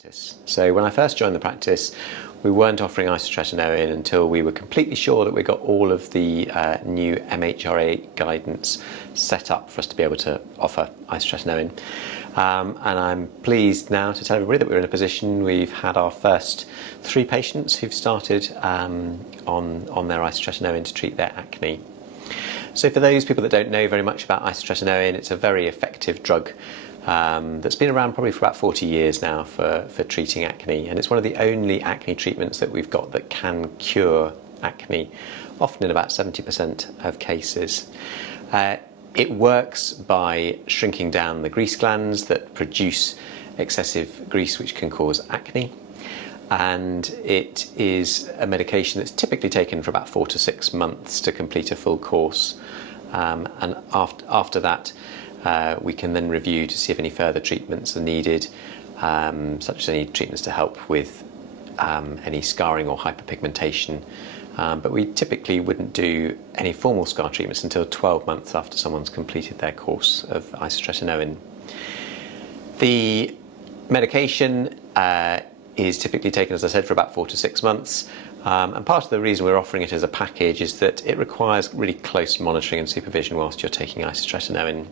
practice. So when I first joined the practice, we weren't offering isotretinoin until we were completely sure that we got all of the new MHRA guidance set up for us to be able to offer isotretinoin. And I'm pleased now to tell everybody that we're in a position. We've had our first 3 patients who've started on their isotretinoin to treat their acne. So for those people that don't know very much about isotretinoin, it's a very effective drug that's been around probably for about 40 years now for treating acne, and it's one of the only acne treatments that we've got that can cure acne, often in about 70% of cases. It works by shrinking down the grease glands that produce excessive grease, which can cause acne, and it is a medication that's typically taken for about 4 to 6 months to complete a full course, and after that we can then review to see if any further treatments are needed, such as any treatments to help with any scarring or hyperpigmentation. But we typically wouldn't do any formal scar treatments until 12 months after someone's completed their course of isotretinoin. The medication is typically taken, as I said, for about 4 to 6 months. And part of the reason we're offering it as a package is that it requires really close monitoring and supervision whilst you're taking isotretinoin.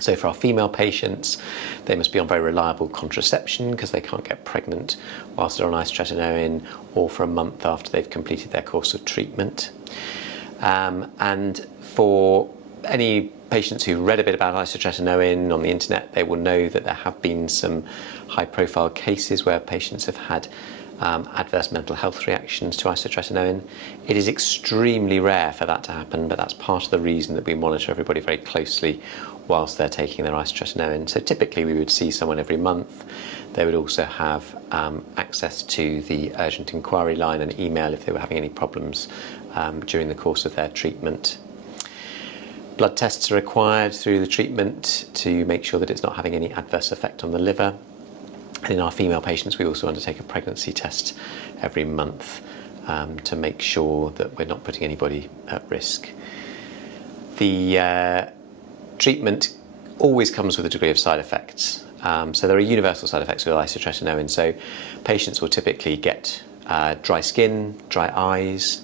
So for our female patients, they must be on very reliable contraception because they can't get pregnant whilst they're on isotretinoin or for a month after they've completed their course of treatment. And for any patients who read a bit about isotretinoin on the internet, they will know that there have been some high-profile cases where patients have had adverse mental health reactions to isotretinoin. It is extremely rare for that to happen, but that's part of the reason that we monitor everybody very closely whilst they're taking their isotretinoin. So typically we would see someone every month. They would also have access to the urgent inquiry line and email if they were having any problems during the course of their treatment. Blood tests are required through the treatment to make sure that it's not having any adverse effect on the liver. And in our female patients, we also undertake a pregnancy test every month to make sure that we're not putting anybody at risk. The treatment always comes with a degree of side effects. So there are universal side effects with isotretinoin. So patients will typically get dry skin, dry eyes,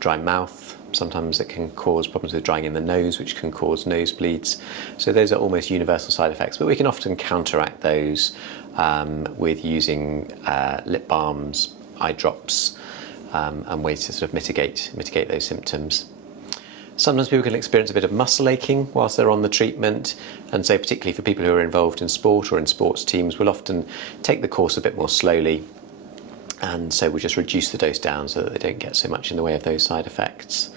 dry mouth. Sometimes it can cause problems with drying in the nose, which can cause nosebleeds. So those are almost universal side effects, but we can often counteract those with using lip balms, eye drops, and ways to sort of mitigate those symptoms. Sometimes people can experience a bit of muscle aching whilst they're on the treatment, and so particularly for people who are involved in sport or in sports teams, we'll often take the course a bit more slowly, and so we'll just reduce the dose down so that they don't get so much in the way of those side effects.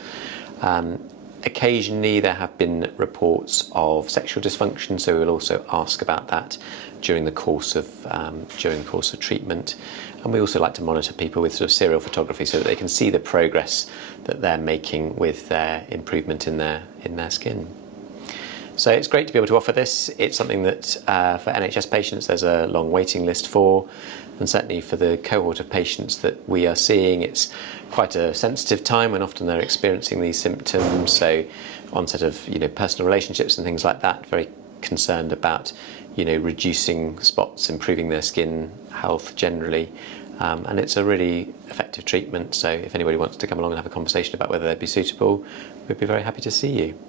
Occasionally there have been reports of sexual dysfunction, so we'll also ask about that during the course of treatment. And we also like to monitor people with sort of serial photography so that they can see the progress that they're making with their improvement in their skin. So it's great to be able to offer this. It's something that for NHS patients there's a long waiting list for, and certainly for the cohort of patients that we are seeing, it's quite a sensitive time when often they're experiencing these symptoms. So onset of personal relationships and things like that, very concerned about reducing spots, improving their skin health generally. And it's a really effective treatment. So if anybody wants to come along and have a conversation about whether they'd be suitable, we'd be very happy to see you.